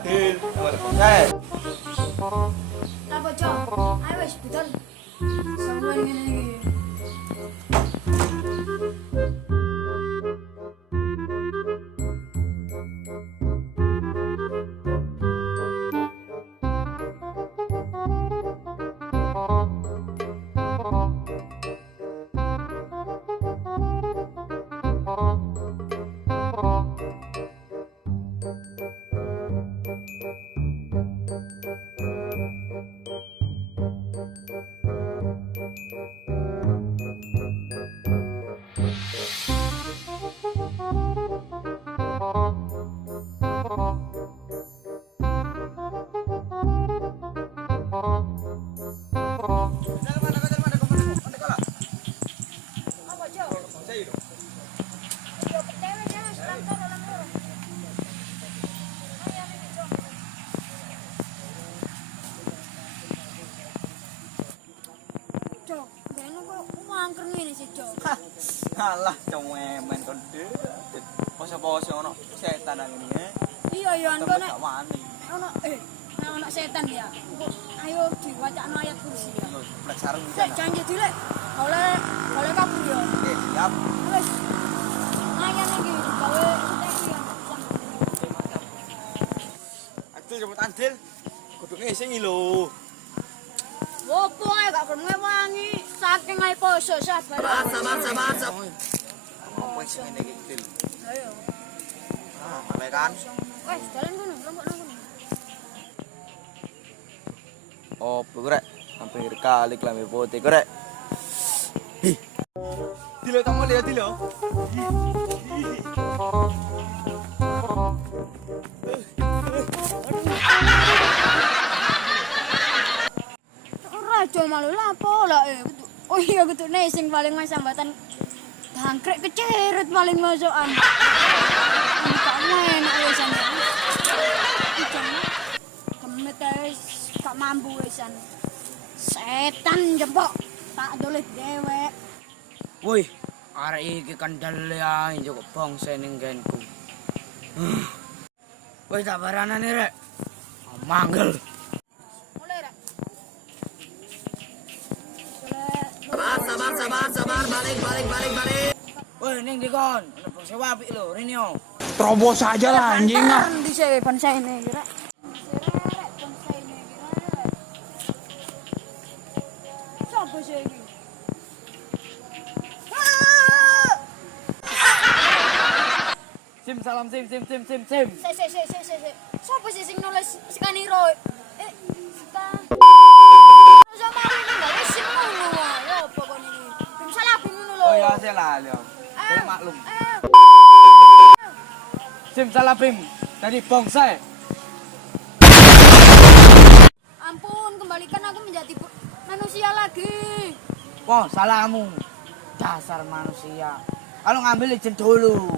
adil. Nggolek bonsai. Lah bocah, ayo wis budal. Sampeyan ngene iki. Alah, cemen kon dhewe. Poso-poso ono setan nang ngene. Iya ya Ono nek gak wani. ono setan ya. Ayo diwacakno ayat kursi ya. Blek sarung Sik janji dilek. Oleh kabur ya. Oke, siap. Wis. Ayan iki gawe iki ya. Adil jemput adil. Kuduke sing lho. Opo ae gak kerunge wangi saking ae poso sabar. Sabar. Ngomong sing ngene iki adil. Ayo. Mulai kan. Wes dalan kono, lombok nang kono. Oh, rek. Hampir kali klambi putih, rek. Hi. Dilo tamu lihat dilo. Raja malu lapo lah oh iya kudu sing paling mas sambatan dangkrek keceret paling masokan. Gak enak wisan. Kemet wis gak mampu wisan. Setan jempok tak dolet dewek. Woi, arek iki kandel ya njok bonsai ning genku. Woi tak baranane rek. Manggel. Mulai rek. Sabar, balik. Woi, ning dikon, ana bonsai apik lho, rene yo. Terobos aja lah anjing ah. Di sini bonsai ini kira. Bonsai ini kira. Sopo sih iki? Salam sim. Sik. Sopo sih sing nulis Skaniro? Ska. Sama ini lho wis sing ngono wae. Opo kon iki? Bim salah bim ngono lho. Oh ya, saya lah, yo. Saya maklum. Salam bim. Tadi bonsai. Ampun, kembalikan aku menjadi manusia lagi. Wah, salahmu. Dasar manusia. Kalau ngambil izin dulu.